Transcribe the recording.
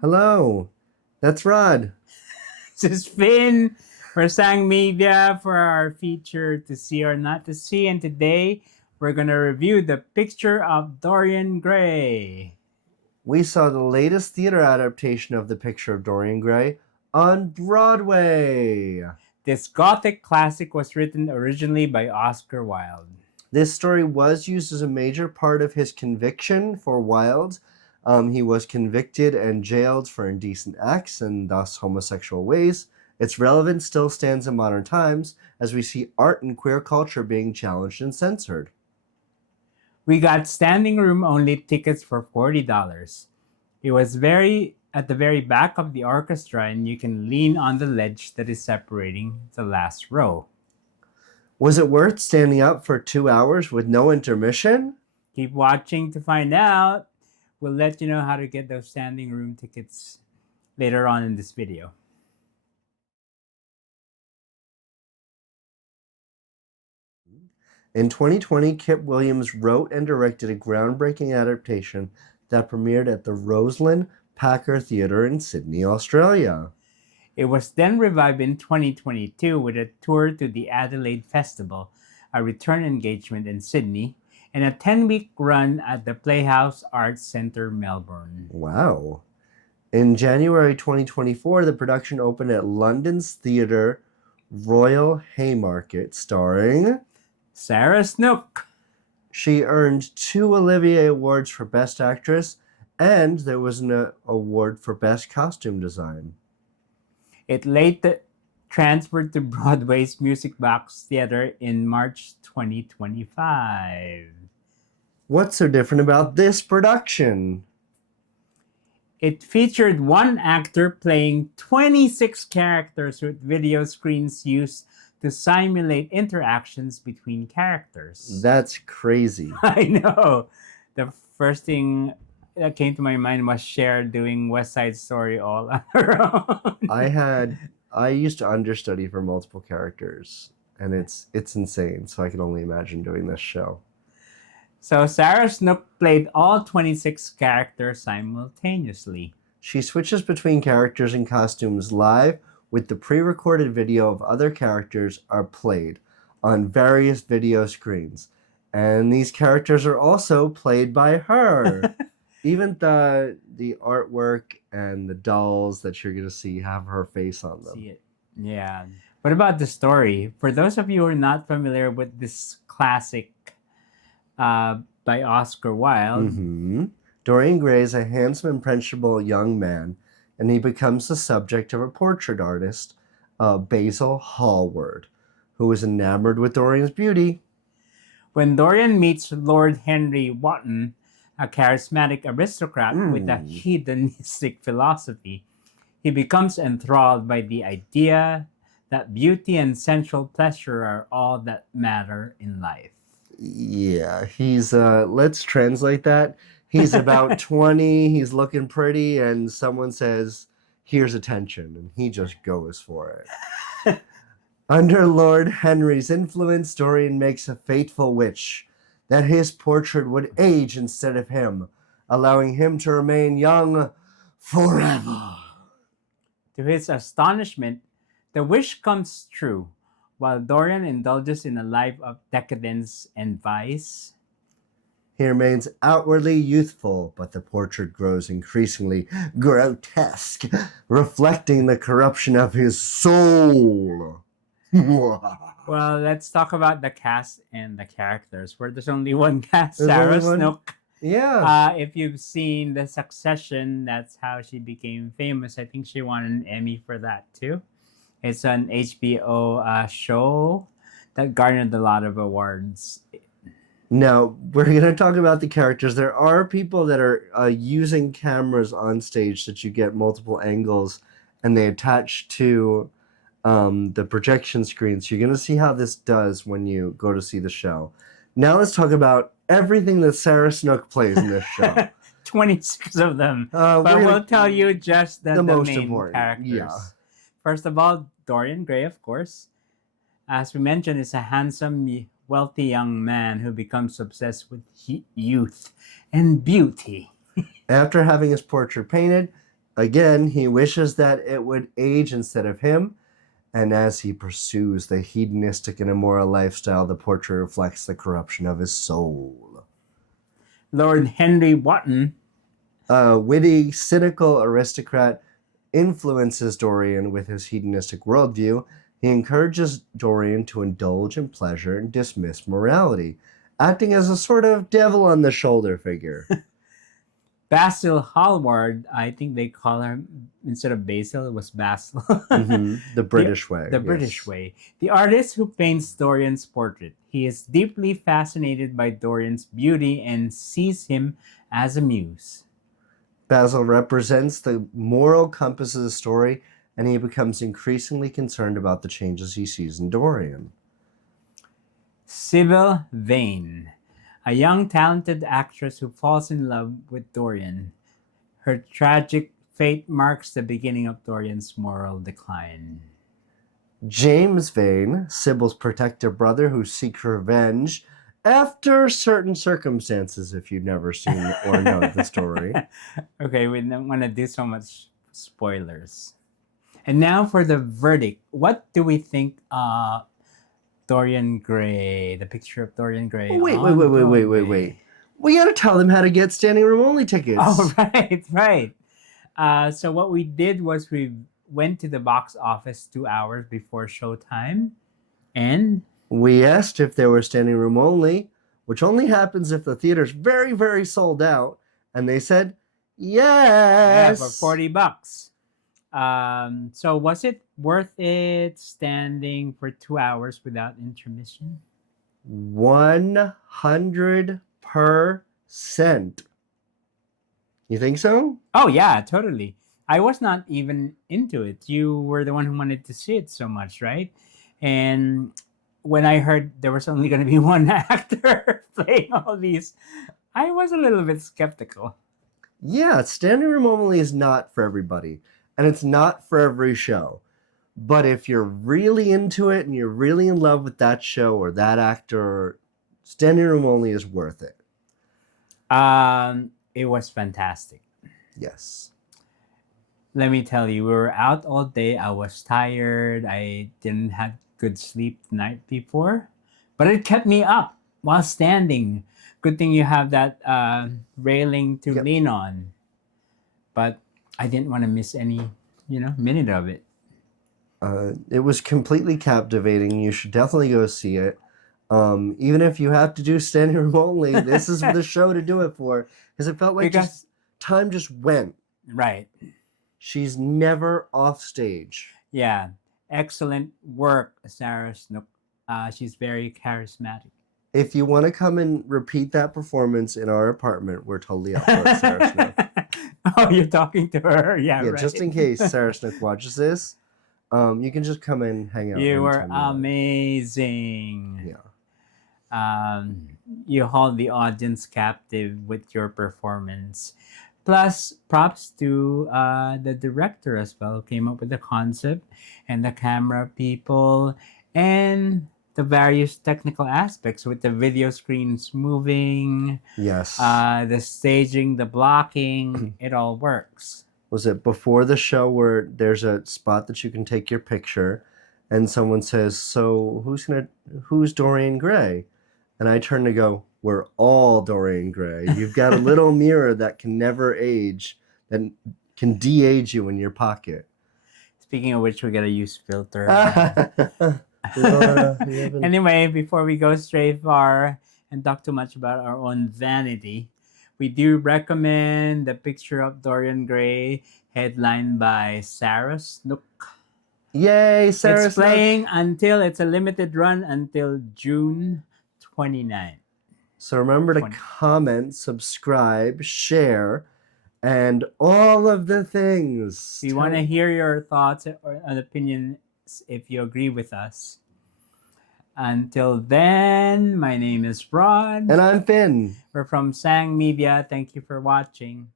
Hello, that's Rod. This is Fynn for Sang Media for our feature To See or Not to See. And today we're going to review the Picture of Dorian Gray. We saw the latest theater adaptation of The Picture of Dorian Gray on Broadway. This Gothic classic was written originally by Oscar Wilde. This story was used as a major part of his conviction for Wilde. He was convicted and jailed for indecent acts and thus homosexual ways. Its relevance still stands in modern times as we see art and queer culture being challenged and censored. We got standing room only tickets for $40. It was at the very back of the orchestra, and you can lean on the ledge that is separating the last row. Was it worth standing up for 2 hours with no intermission? Keep watching to find out. We'll let you know how to get those standing room tickets later on in this video. In 2020, Kip Williams wrote and directed a groundbreaking adaptation that premiered at the Roslyn Packer Theatre in Sydney, Australia. It was then revived in 2022 with a tour to the Adelaide Festival, a return engagement in Sydney, and a 10-week run at the Playhouse Arts Centre, Melbourne. Wow. In January 2024, the production opened at London's Theatre Royal Haymarket, starring Sarah Snook. She earned 2 Olivier Awards for Best Actress, and there was an award for Best Costume Design. It later transferred to Broadway's Music Box Theatre in March 2025. What's so different about this production? It featured one actor playing 26 characters with video screens used to simulate interactions between characters. That's crazy. I know. The first thing that came to my mind was Cher doing West Side Story all on her own. I used to understudy for multiple characters, and it's insane. So I can only imagine doing this show. So Sarah Snook played all 26 characters simultaneously. She switches between characters and costumes live, with the pre-recorded video of other characters are played on various video screens. And these characters are also played by her. Even the artwork and the dolls that you're going to see have her face on them. See it. Yeah. What about the story? For those of you who are not familiar with this classic by Oscar Wilde. Dorian Gray is a handsome, impressionable young man, and he becomes the subject of a portrait artist, Basil Hallward, who is enamored with Dorian's beauty. When Dorian meets Lord Henry Wotton, a charismatic aristocrat with a hedonistic philosophy, he becomes enthralled by the idea that beauty and sensual pleasure are all that matter in life. Yeah, he's, let's translate that. He's about 20, he's looking pretty, and someone says, here's attention, and he just goes for it. Under Lord Henry's influence, Dorian makes a fateful wish that his portrait would age instead of him, allowing him to remain young forever. To his astonishment, the wish comes true, while Dorian indulges in a life of decadence and vice. He remains outwardly youthful, but the portrait grows increasingly grotesque, reflecting the corruption of his soul. Well, let's talk about the cast and the characters, where there's only one cast, Sarah Snook. Yeah. If you've seen The Succession, that's how she became famous. I think she won an Emmy for that too. It's an HBO show that garnered a lot of awards. Now, we're going to talk about the characters. There are people that are using cameras on stage that you get multiple angles, and they attach to the projection screen. So you're going to see how this does when you go to see the show. Now let's talk about everything that Sarah Snook plays in this show. 26 of them. But we'll tell you just the most main important characters. Yeah. First of all, Dorian Gray, of course. As we mentioned, is a handsome, wealthy young man who becomes obsessed with youth and beauty. After having his portrait painted, Again, he wishes that it would age instead of him, and as he pursues the hedonistic and immoral lifestyle, the portrait reflects the corruption of his soul. Lord Henry Wotton, A witty, cynical aristocrat, influences Dorian with his hedonistic worldview. He encourages Dorian to indulge in pleasure and dismiss morality, acting as a sort of devil on the shoulder figure. Basil Hallward, I think they call him, instead of Basil, it was Basil. The British way. The British way. The artist who paints Dorian's portrait. He is deeply fascinated by Dorian's beauty and sees him as a muse. Basil represents the moral compass of the story, and he becomes increasingly concerned about the changes he sees in Dorian. Sybil Vane, a young talented actress who falls in love with Dorian. Her tragic fate marks the beginning of Dorian's moral decline. James Vane, Sybil's protective brother who seeks revenge after certain circumstances, if you've never seen or know the story. Okay, we don't want to do so much spoilers. And now for the verdict. What do we think Dorian Gray, the picture of Dorian Gray? Oh, wait. We gotta tell them how to get standing room only tickets. Oh, right. So what we did was we went to the box office 2 hours before showtime, and we asked if there were standing room only, which only happens if the theater's very, very sold out, and they said yes. Yeah, for $40. So was it worth it standing for 2 hours without intermission? 100%. You think so? Oh yeah, totally. I was not even into it. You were the one who wanted to see it so much, right? And when I heard there was only going to be one actor playing all these, I was a little bit skeptical. Yeah, standing room only is not for everybody, and it's not for every show. But if you're really into it and you're really in love with that show or that actor, standing room only is worth it. It was fantastic. Yes. Let me tell you, we were out all day. I was tired. I didn't have good sleep the night before, but it kept me up while standing. Good thing you have that railing to lean on. But I didn't want to miss any, minute of it. It was completely captivating. You should definitely go see it. Even if you have to do standing room only, this is the show to do it for, because it felt like time just went. Right. She's never off stage. Yeah. Excellent work, Sarah Snook. She's very charismatic. If you want to come and repeat that performance in our apartment, we're totally up for it, Sarah Snook. Oh, you're talking to her? Yeah, right. Just in case Sarah Snook watches this, you can just come and hang out. You were amazing. Yeah. You hold the audience captive with your performance. Plus, props to the director as well, who came up with the concept, and the camera people, and the various technical aspects with the video screens moving. Yes. The staging, the blocking, it all works. Was it before the show where there's a spot that you can take your picture, and someone says, "So who's Dorian Gray?" And I turn to go, "We're all Dorian Gray." You've got a little mirror that can never age, that can de-age you in your pocket. Speaking of which, we gotta use filter. Anyway, before we go stray far and talk too much about our own vanity, we do recommend The Picture of Dorian Gray, headlined by Sarah Snook. Yay, Sarah It's Snook. playing until it's a limited run until June 29th. So remember to comment, subscribe, share, and all of the things. We want to hear your thoughts or an opinion if you agree with us. Until then, my name is Rod. And I'm Fynn. We're from Sang Media. Thank you for watching.